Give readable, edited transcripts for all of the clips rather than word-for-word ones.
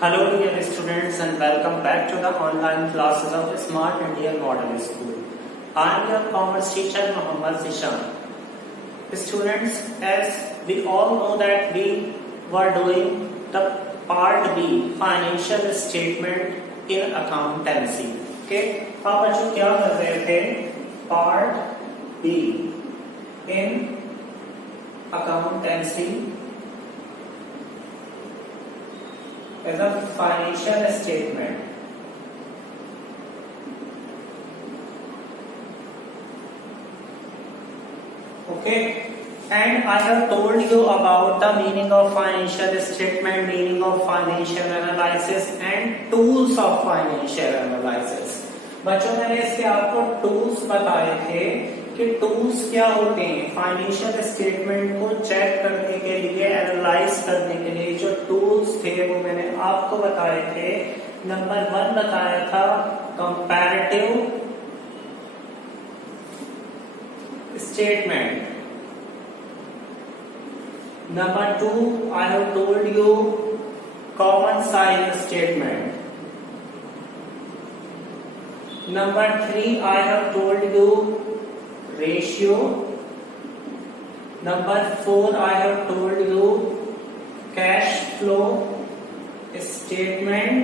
Hello dear students and welcome back to the online classes of Smart Indian Model School. I am your commerce teacher Muhammad Zishan. Students, as we all know that we were doing the part B financial statement in accountancy. Okay, आप बच्चों क्या कर रहे थे? Part B in accountancy as a financial statement. Okay, and I have told you about the meaning of financial statement, meaning of financial analysis and tools of financial analysis. बच्चों मैंने इसके आपको टूल्स बताए थे कि टूल्स क्या होते हैं फाइनेंशियल स्टेटमेंट को चेक करने के लिए, एनालाइज करने के लिए जो टूल्स थे वो मैंने आपको बताए थे. नंबर 1 बताया था comparative statement. Number 2 I have told you common size statement. Number 3 I have told you ratio. Number 4 I have told you cash flow statement.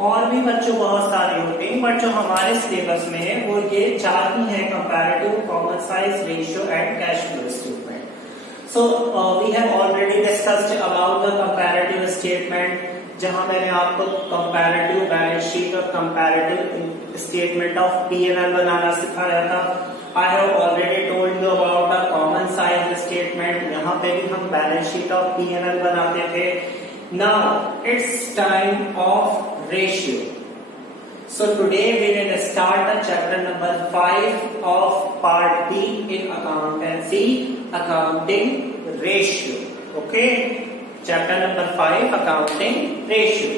और भी बच्चों बहुत सारे होते हैं बट जो हमारे सिलेबस में है वो ये 4 ही है comparative, common size, ratio and cash flow statement. So we have already discussed about the comparative statement जहां मैंने आपको कंपैरेटिव बैलेंस शीट और कंपैरेटिव स्टेटमेंट ऑफ P&L बनाना सिखाया था. I have already told you about the common size statement. यहाँ पे भी हम बैलेंस शीट ऑफ P&L बनाते थे. Now it's time of ratio. So today we will start the chapter number 5 of part B in accountancy, accounting ratio. Okay, chapter number 5 accounting ratio.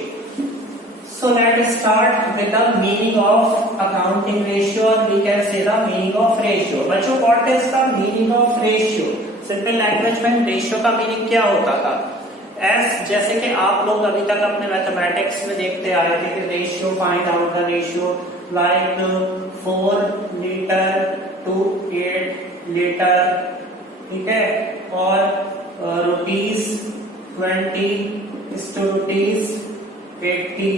So let's start with the meaning of accounting ratio, or we can say the meaning of ratio. बच्चों, what is the meaning of ratio? Simple language में ratio का meaning क्या होता था? as जैसे कि आप लोग अभी तक अपने मैथमेटिक्स में देखते आए थे कि ratio, find out the ratio like 4 litre to 8 litre, ठीक है, और रुपीस 20:80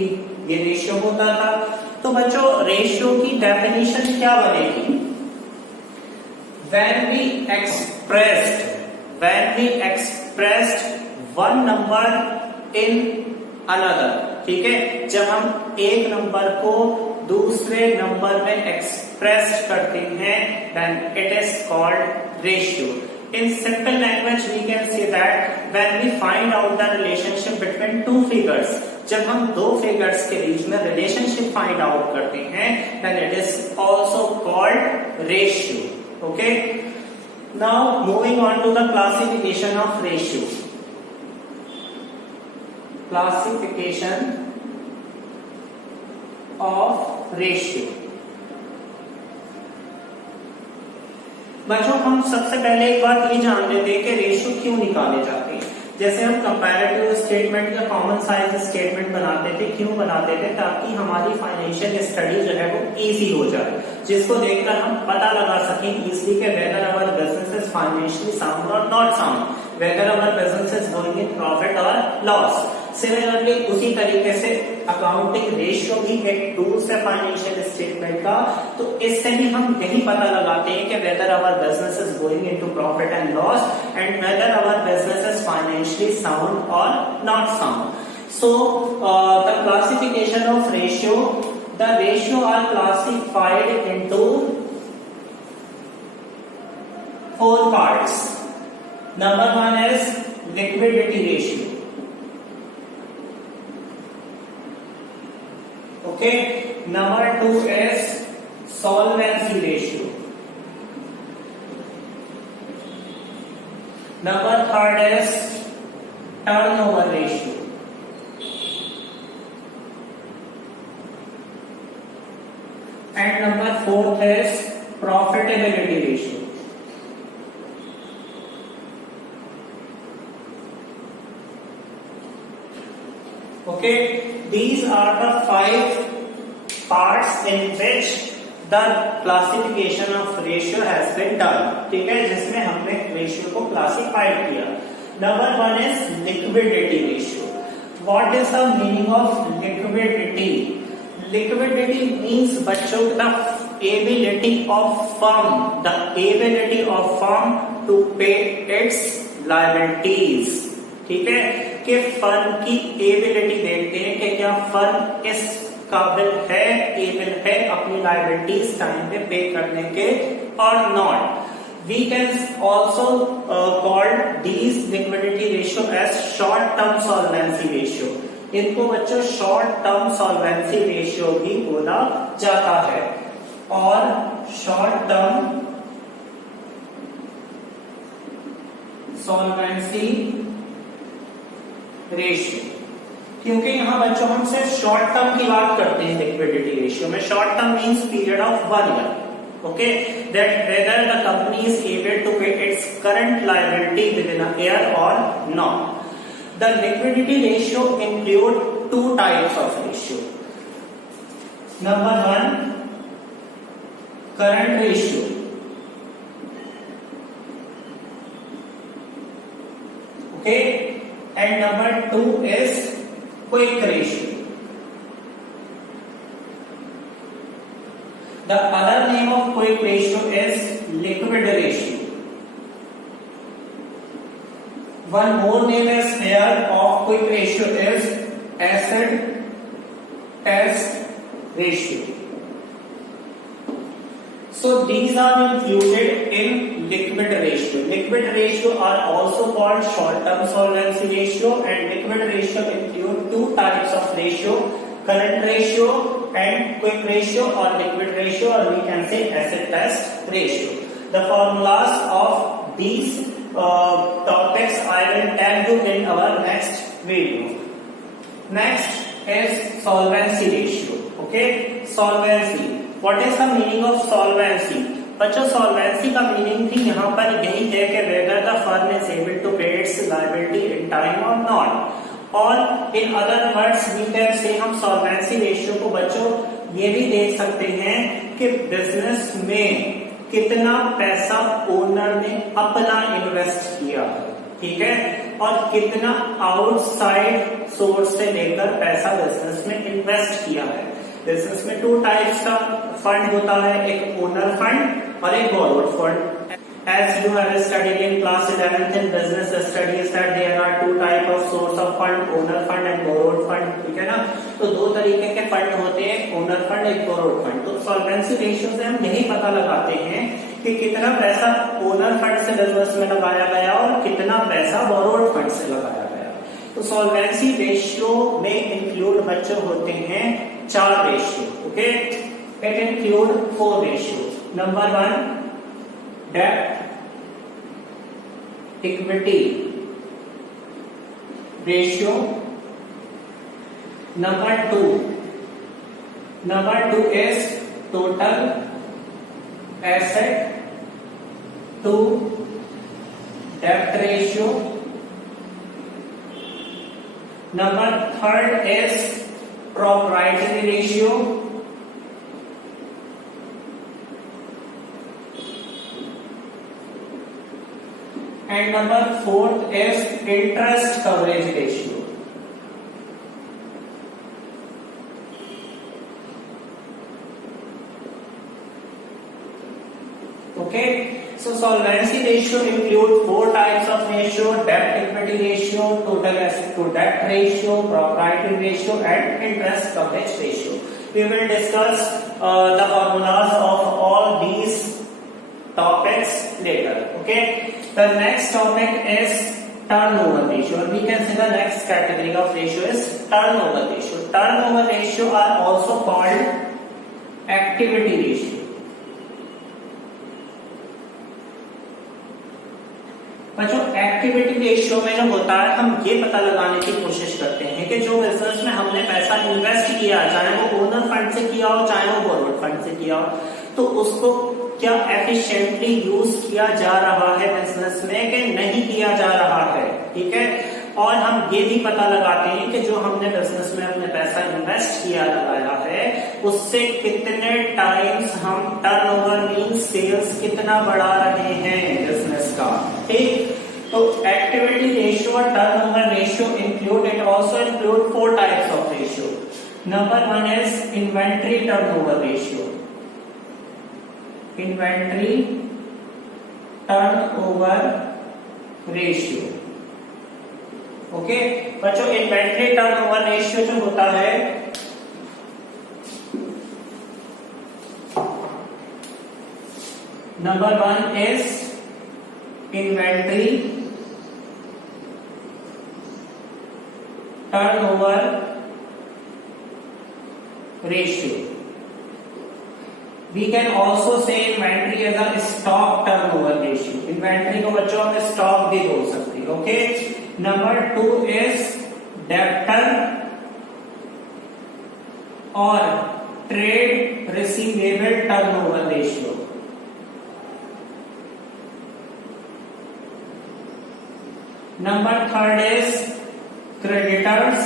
ये रेशियो होता था. तो बच्चों रेशियो की डेफिनेशन क्या बनेगी? when we expressed one number in another, ठीक है, जब हम एक नंबर को दूसरे नंबर में एक्सप्रेस करते हैं then it is called ratio. In simple language, we can say that when we find out the relationship between two figures, जब हम दो फिगर्स के बीच में रिलेशनशिप फाइंड आउट करते हैं, then it is also called ratio. Okay. Now moving on to the classification of ratio. Classification of ratio. बच्चों हम सबसे पहले एक बात ये जान लेते हैं कि रेशियो क्यों निकाले जाते हैं. जैसे हम कंपैरेटिव स्टेटमेंट या कॉमन साइज स्टेटमेंट बनाते थे, क्यों बनाते थे? ताकि हमारी फाइनेंशियल स्टडी जो है वो इजी हो जाए, जिसको देखकर हम पता लगा सकें इजीली कि whether our business is financially sound और not sound, whether our business is going in profit और लॉस. सिमिलरली उसी तरीके से अकाउंटिंग रेशियो भी एक टूल्स है फाइनेंशियल स्टेटमेंट का. तो इससे भी हम यही पता लगाते हैं कि whether our business is going into profit and loss and whether our business is financially sound और not sound. So the classification of ratio, the ratio are classified into 4 parts. Number 1 is liquidity ratio. Okay. Number 2 is solvency ratio. Number 3 is turnover ratio. And number 4 is profitability ratio. Okay, these are the 5 parts in which the classification of ratio has been done. ठीक है, जिसमें हमने रेशियो को क्लासिफाइड किया. नंबर 1 is liquidity ratio. What is the meaning of liquidity? Liquidity means बच्चों the ability of firm to pay its liabilities. ठीक है, कि फर्म की एबिलिटी देखते हैं कि क्या फर्म इस काबिल है, एबल है अपनी लायबिलिटीज टाइम पे पे करने के और not. We can also call these liquidity ratio as short term solvency ratio. इनको बच्चों शॉर्ट टर्म सॉल्वेंसी रेशियो भी बोला जाता है. और शॉर्ट टर्म सॉल्वेंसी रेशियो, क्योंकि यहां बच्चों हम सिर्फ शॉर्ट टर्म की बात करते हैं लिक्विडिटी रेशियो में. Short term means period of 1 year. Okay, that whether the company is able to pay its current liability within a year or not. The liquidity ratio include 2 types of ratio. Number 1, current ratio. Okay, and number 2 is quick ratio. The other name of quick ratio is liquid ratio. One more name is here of quick ratio is acid test ratio. So these are included in liquid ratio. Liquid ratio are also called short term solvency ratio, and liquid ratio include 2 types of ratio: current ratio and quick ratio, or liquid ratio, or we can say acid test ratio. The formulas of these topics I will tell you in our next video. Next is solvency ratio. Okay, solvency. What is the meaning of solvency? बच्चों solvency का meaning भी यहाँ पर यही है कि whether the firm is able to pay its liability in time or not. और in other words we can say हम solvency ratio को बच्चों ये भी देख सकते हैं कि बिजनेस में कितना पैसा ओनर ने अपना इन्वेस्ट किया है. ठीक है, और कितना आउटसाइड सोर्स से लेकर पैसा बिजनेस में इन्वेस्ट किया है. बिजनेस में 2 टाइप्स का फंड होता है, एक ओनर फंड और एक borrowed fund. As you have studied in class 11th in business studies that there are 2 type of source of fund, owner fund and borrowed fund. ठीक है ना, तो 2 तरीके के फंड होते हैं, ओनर फंड एक बोरोड फंड. तो सॉल्वेंसी रेशियो से हम यही पता लगाते हैं कि कितना पैसा ओनर फंड से बिजनेस में लगाया गया और कितना पैसा बोरोड फंड से लगाया गया. तो सॉल्वेंसी रेशियो में इंक्लूड बच्चों होते हैं 4 ratio. Okay, it include 4 ratio. Number 1 debt equity ratio. Number 2 is total asset to debt ratio. Number 3 is proprietary ratio. And number 4 is interest coverage ratio. Okay, so solvency ratio includes 4 types of ratio: debt equity ratio, total asset to debt ratio, proprietary ratio, and interest coverage ratio. We will discuss the formulas of all these topics later. Okay, the next topic is turnover ratio. We can see the next category of ratio is turnover ratio. Turnover ratio are also called activity ratio. बच्चों activity ratio में जो होता है, हम ये पता लगाने की कोशिश करते हैं कि जो बिजनेस में हमने पैसा इन्वेस्ट किया, चाहे वो ओनर फंड से किया हो चाहे वो बोरोड फंड से किया हो, तो उसको क्या एफिशिएंटली यूज किया जा रहा है बिजनेस में कि नहीं किया जा रहा है. ठीक है, और हम ये भी पता लगाते हैं कि जो हमने बिजनेस में अपने पैसा इन्वेस्ट किया लगाया है उससे कितने टाइम्स हम टर्नओवर मींस सेल्स कितना बढ़ा रहे हैं बिजनेस का। ठीक, तो एक्टिविटी रेशियो और turnover ratio include, it also include 4 types of ratio. Number 1 is inventory turnover ratio, inventory turnover ratio. Okay बच्चों, इन्वेंट्री टर्नओवर रेशियो जो होता है नंबर 1 is inventory turnover ratio. We can also say inventory as a stock turnover ratio. Inventory को बच्चों हम स्टॉक भी बोल सकते हैं। ओके, नंबर 2 इज डेब्टर और trade receivable turnover ratio. Number 3 is creditors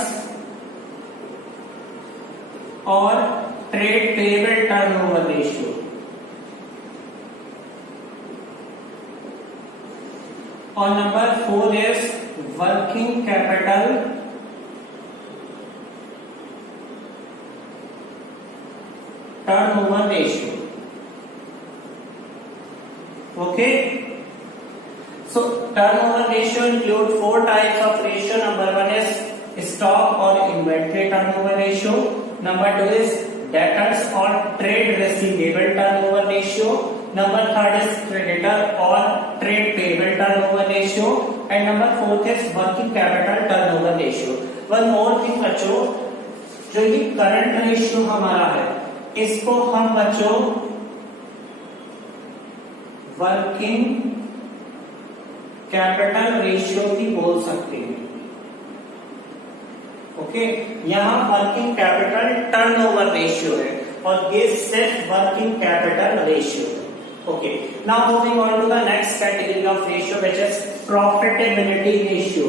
और ट्रेड पेबल टर्नओवर रेशियो। और number 4 is working capital turnover ratio. Okay, so turnover ratio include 4 types of ratio. Number 1 is stock और inventory turnover ratio. Number 2 is debtors और trade receivable turnover ratio. Number 3 is creditor और trade payable turnover ratio. And number 4 is working capital turnover ratio. One more thing बच्चों, जो ये current ratio हमारा है इसको हम बच्चों वर्किंग कैपिटल रेशियो भी बोल सकते हैं। ओके, यहाँ वर्किंग कैपिटल टर्नओवर रेशियो है और ये सिर्फ वर्किंग कैपिटल रेशियो है। Okay, now moving on to the next category of ratio which is profitability ratio.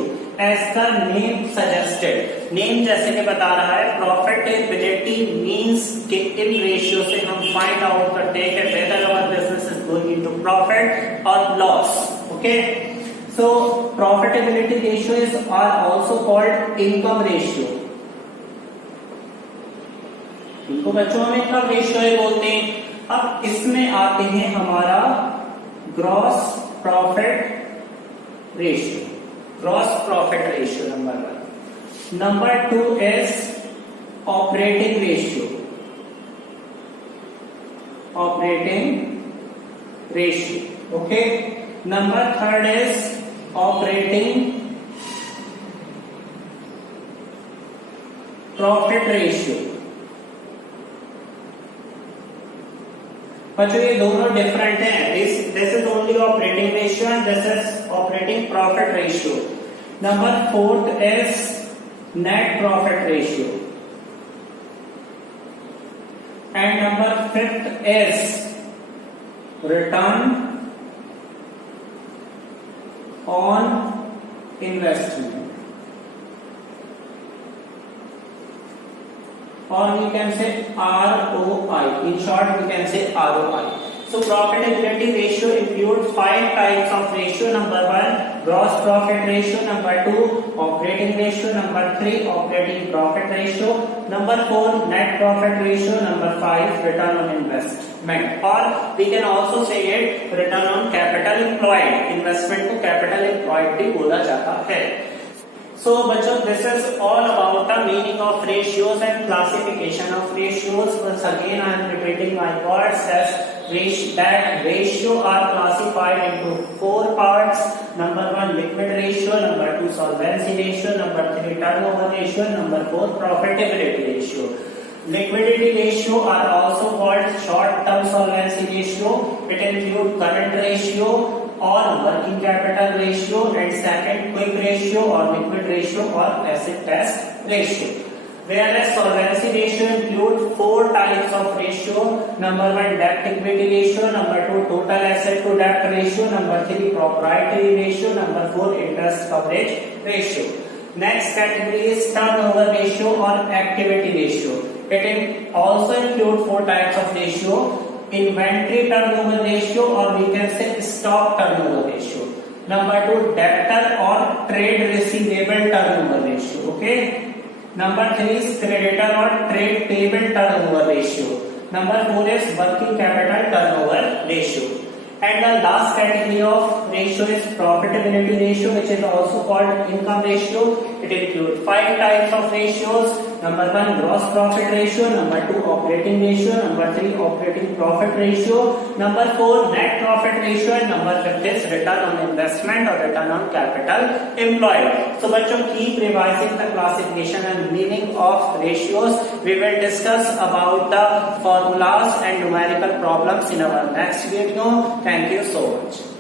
As the name suggested, name जैसे कि बता रहा है प्रॉफिटेबिलिटी मींस कि इन रेशियो से हम फाइंड आउट करते हैं कि whether our business is going into profit और loss. Okay, so profitability ratios are also called income ratio। इनको बच्चों हम इनकम रेशियो ही बोलते हैं। अब इसमें आते हैं हमारा gross profit ratio. Gross profit ratio number 1। नंबर 2 is operating ratio, operating ratio. Okay, number 3 is operating profit ratio. बच्चों ये दोनों डिफरेंट हैं। This is only operating ratio and this is operating profit ratio. Number 4 is net profit ratio and number 5 is return on investment, or we can say ROI. In short, we can say ROI. So profitability ratio includes 5 types of ratio. Number 1, gross profit ratio. Number 2, operating ratio. Number 3, operating profit ratio. Number 4, net profit ratio. Number 5, return on investment. Or we can also say it return on capital employed. Investment को capital employed भी बोला जाता है। So बच्चों, this is all about the meaning of ratios and classification of ratios. Once again, I am repeating my words that ratio are classified into 4 parts. Number 1, liquid ratio. Number 2, solvency ratio. Number 3, turnover ratio. Number 4, profitability ratio. Liquidity ratio are also called short-term solvency ratio. It includes current ratio or working capital ratio, and second, quick ratio or liquid ratio or acid test ratio. Whereas solvency ratio includes 4 types of ratio. Number 1, debt equity ratio. Number 2, total asset to debt ratio. Number 3, proprietary ratio. Number 4, interest coverage ratio. Next category is turnover ratio or activity ratio. It also include four types of ratio: inventory turnover ratio, or we can say stock turnover ratio. Number 2, debtor or trade receivable turnover ratio. Okay. Number 3 is creditor or trade payable turnover ratio. Number 4 is working capital turnover ratio. And the last category of ratio is profitability ratio, which is also called income ratio. It includes 5 types of ratios. Number 1, gross profit ratio. Number 2, operating ratio. Number 3, operating profit ratio. Number 4, net profit ratio. And number 5 is return on investment or return on capital employed. So बच्चों, keep revising the classification and meaning of ratios. We will discuss about the formulas and numerical problems in our next video. Thank you so much.